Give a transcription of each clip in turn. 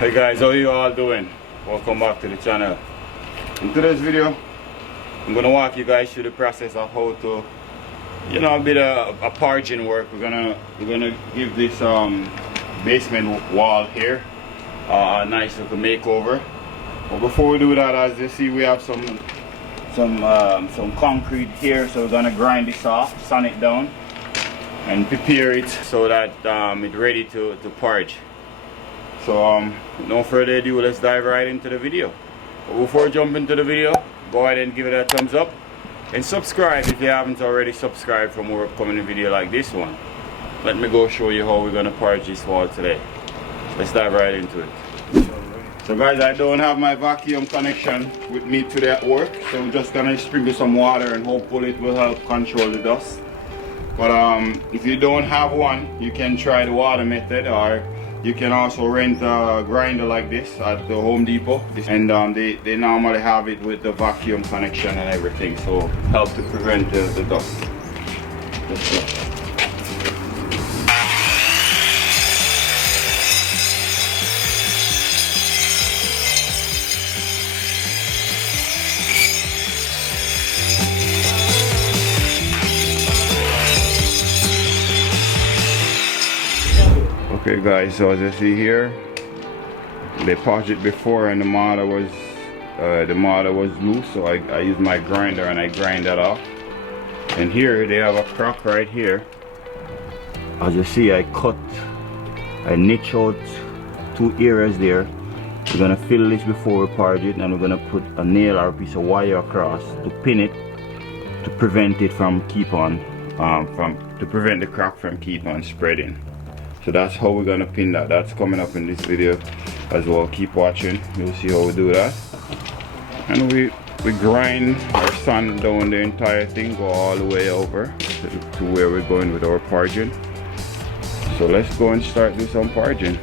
Hey guys, how you all doing? Welcome back to the channel. In today's video, I'm gonna walk you guys through the process of how to, a bit of a parging work. We're gonna give this basement wall here a nice little makeover. But before we do that, as you see, we have some concrete here, so we're gonna grind this off, sand it down, and prepare it so that it's ready to parge. So no further ado, let's dive right into the video. But before we jump into the video, go ahead and give it a thumbs up and subscribe if you haven't already subscribed for more upcoming video like this one. Let me go show you how we're gonna parge this wall today. Let's dive right into it. So guys, I don't have my vacuum connection with me today at work, so I'm just gonna sprinkle some water and hopefully it will help control the dust. But if you don't have one, you can try the water method, or you can also rent a grinder like this at the Home Depot, and they normally have it with the vacuum connection and everything, so help to prevent the dust. Let's go. Okay guys, so as you see here, they parged it before and the mortar was loose, so I used my grinder and I grind that off. And here they have a crack right here. As you see, I niche out 2 areas there. We're gonna fill this before we parge it, and we're gonna put a nail or a piece of wire across to pin it to prevent it from to prevent the crack from keep on spreading. So that's how we're gonna pin that. That's coming up in this video as well. Keep watching, you'll see how we do that. And we grind or sand down the entire thing, go all the way over to where we're going with our parging. So let's go and start do some parging.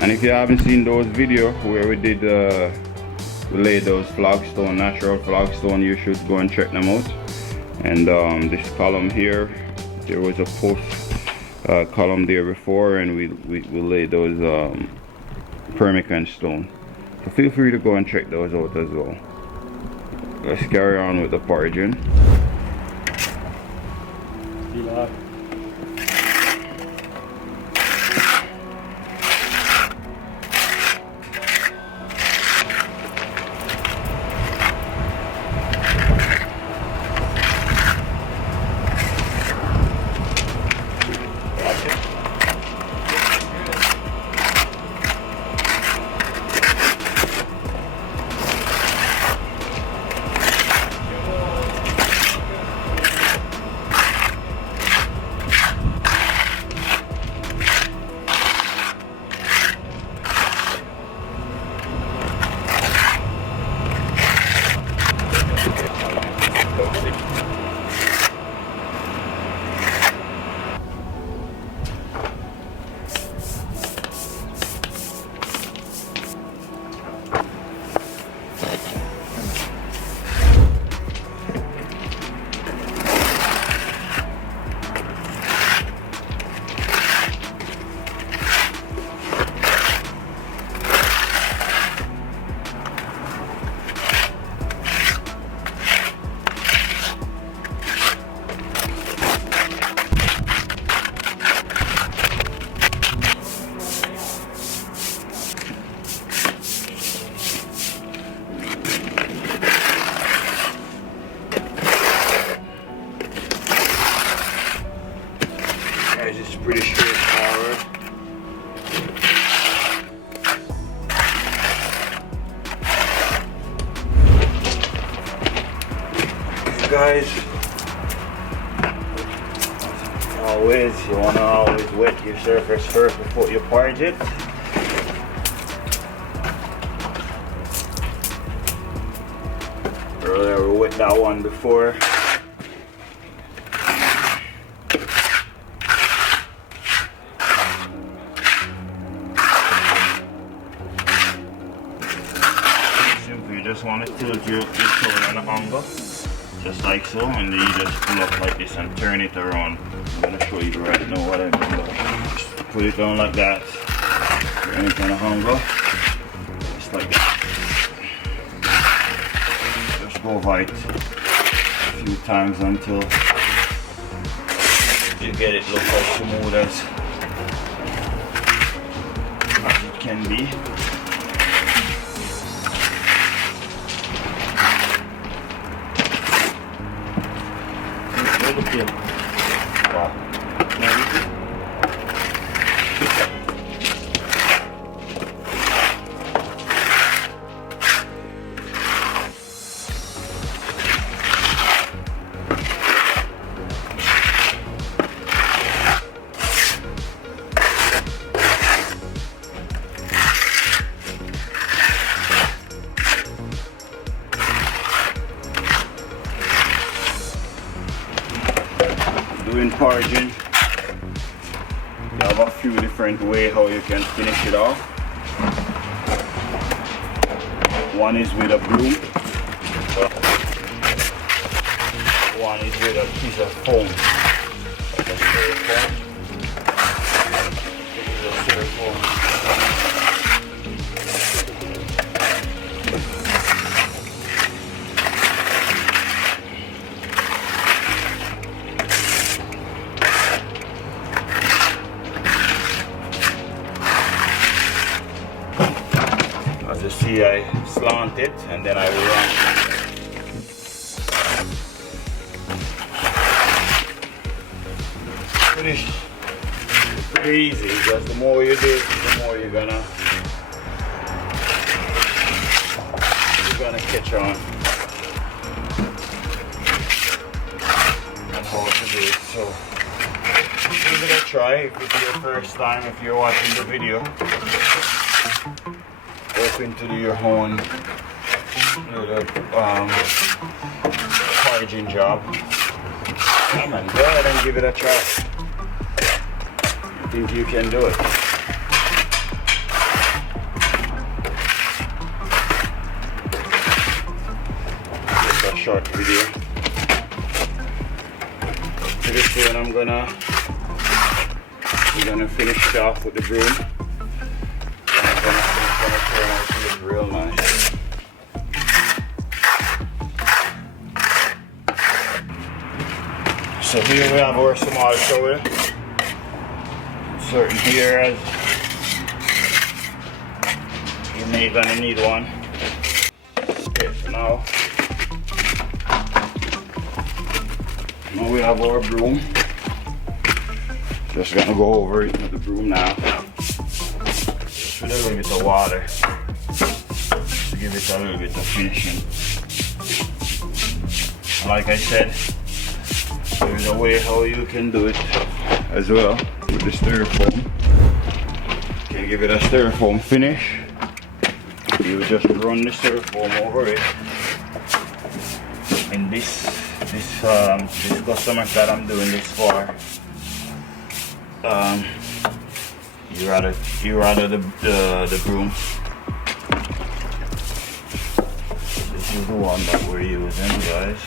And if you haven't seen those videos where we did we laid those flagstone, natural flagstone, you should go and check them out. And this column here, there was a post column there before, and we laid those permicant stone, so feel free to go and check those out as well. Let's carry on with the parging. It's pretty straightforward. Guys, you want to always wet your surface first before you parge it. Earlier we wet that one before. You just want to tilt your tool on the angle, just like so, and then you just pull up like this and turn it around. I'm going to show you right now what I mean. Just put it down like that. any kind of hunger. Just like that. Just go over it a few times until you get it look as smooth as it can be. Wow. Doing parging, you have a few different ways how you can finish it off. One is with a broom, one is with a piece of foam. Like a styrofoam. As you see, I slant it and then I run. Pretty easy, because the more you do it, the more you're gonna catch on on how to do it. So give it a try if it's your first time, if you're watching the video. Open to do your own little parging job. Come on, go ahead and give it a try. I think you can do it. Just a short video. Pretty soon I'm gonna finish it off with the broom. Turn out to look real nice. So here we have our small shower. Certain here, you may gonna need one. Okay, so now we have our broom. Just gonna go over it with the broom now. Just with a little bit of water to give it a little bit of finishing. And like I said, there's a way how you can do it as well with the styrofoam. You can give it a styrofoam finish. You just run the styrofoam over it. And this customer that I'm doing this for, you rather the broom. This is the one that we're using, guys.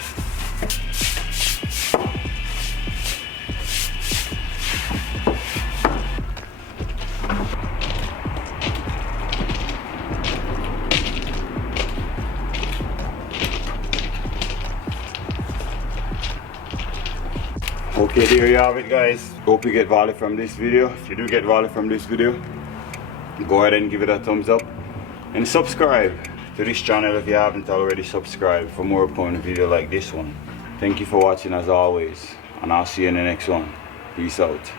Okay, there you have it, guys. Hope you get value from this video. If you do get value from this video, go ahead and give it a thumbs up and subscribe to this channel if you haven't already subscribed for more upon video like this one. Thank you for watching as always, and I'll see you in the next one. Peace out.